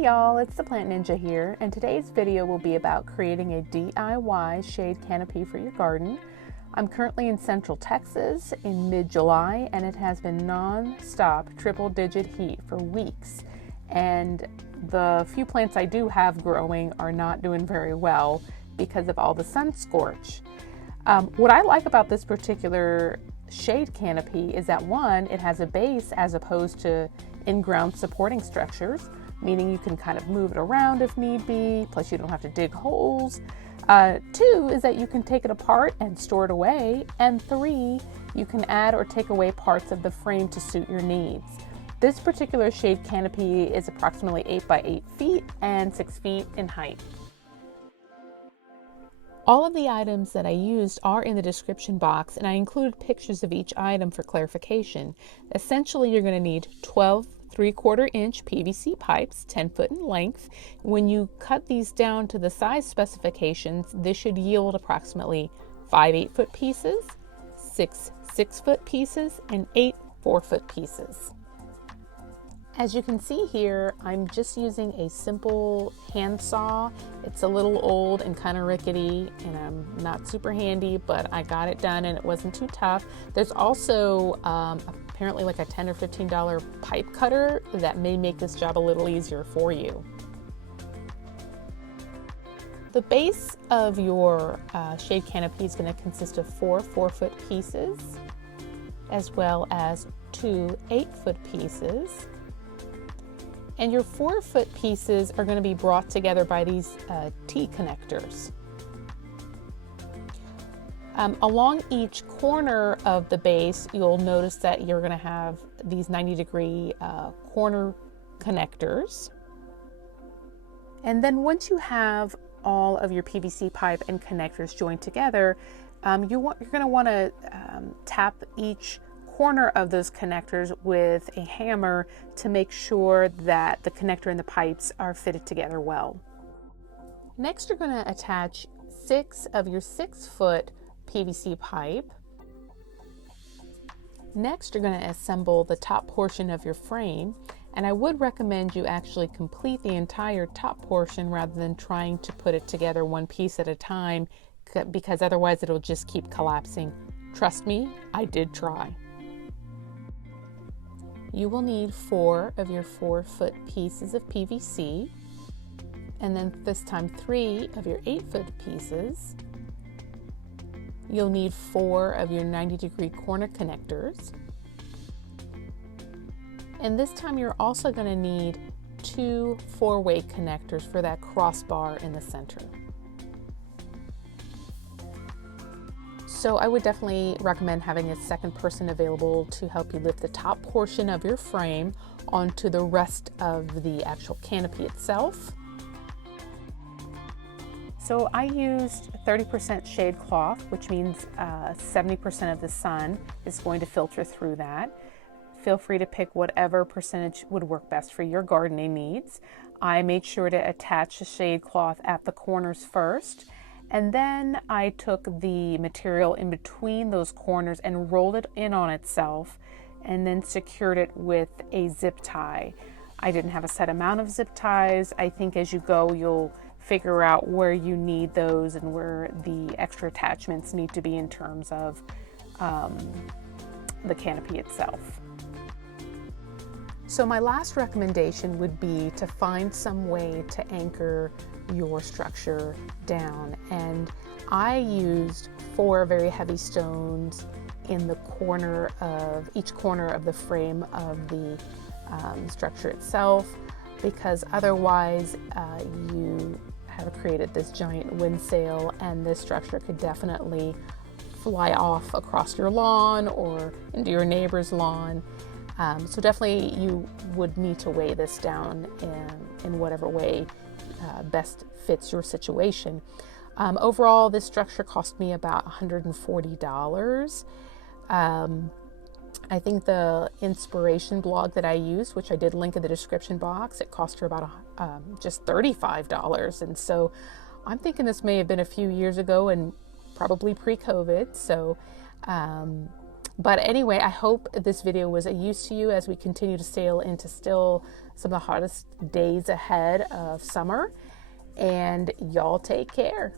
Hey y'all, it's the Plant Ninja here, and today's video will be about creating a DIY shade canopy for your garden. I'm currently in Central Texas in mid-July, and it has been non-stop triple-digit heat for weeks. And the few plants I do have growing are not doing very well because of all the sun scorch. What I like about this particular shade canopy is that one, it has a base as opposed to in-ground supporting structures, meaning you can kind of move it around if need be, plus you don't have to dig holes. Two is that you can take it apart and store it away. And three, you can add or take away parts of the frame to suit your needs. This particular shade canopy is approximately 8 by 8 feet and 6 feet in height. All of the items that I used are in the description box, and I included pictures of each item for clarification. Essentially, you're going to need 12 3/4-inch PVC pipes, 10 foot in length. When you cut these down to the size specifications, this should yield approximately 5 8-foot pieces, 6 6-foot pieces, and 8 4-foot pieces. As you can see here, I'm just using a simple hand saw. It's a little old and kind of rickety, and I'm not super handy, but I got it done and it wasn't too tough. There's also apparently like a $10 or $15 pipe cutter that may make this job a little easier for you. The base of your shade canopy is going to consist of 4 4-foot pieces, as well as 2 8-foot pieces. And your 4-foot pieces are going to be brought together by these T-connectors. Along each corner of the base, you'll notice that you're going to have these 90-degree corner connectors. And then once you have all of your PVC pipe and connectors joined together, you're going to want to tap each corner of those connectors with a hammer to make sure that the connector and the pipes are fitted together well. Next, you're going to attach 6 of your 6-foot PVC pipe. Next, you're going to assemble the top portion of your frame, and I would recommend you actually complete the entire top portion rather than trying to put it together one piece at a time, because otherwise it'll just keep collapsing. Trust me, I did try. You will need 4 of your 4-foot pieces of PVC, and then this time 3 of your 8-foot pieces. You'll need 4 of your 90-degree corner connectors, and this time you're also going to need 2 4-way connectors for that crossbar in the center. So I would definitely recommend having a second person available to help you lift the top portion of your frame onto the rest of the actual canopy itself. So I used 30% shade cloth, which means 70% of the sun is going to filter through that. Feel free to pick whatever percentage would work best for your gardening needs. I made sure to attach the shade cloth at the corners first. And then I took the material in between those corners and rolled it in on itself and then secured it with a zip tie. I didn't have a set amount of zip ties. I think as you go, you'll figure out where you need those and where the extra attachments need to be in terms of the canopy itself. So my last recommendation would be to find some way to anchor your structure down, and I used 4 very heavy stones in the corner of each corner of the frame of the structure itself, because otherwise you have created this giant wind sail, and this structure could definitely fly off across your lawn or into your neighbor's lawn. So definitely you would need to weigh this down in whatever way best fits your situation. Overall, this structure cost me about $140. I think the inspiration blog that I used, which I did link in the description box, it cost her about just $35. And so I'm thinking this may have been a few years ago and probably pre-COVID. So But anyway, I hope this video was a use to you as we continue to sail into still some of the hottest days ahead of summer. And y'all take care.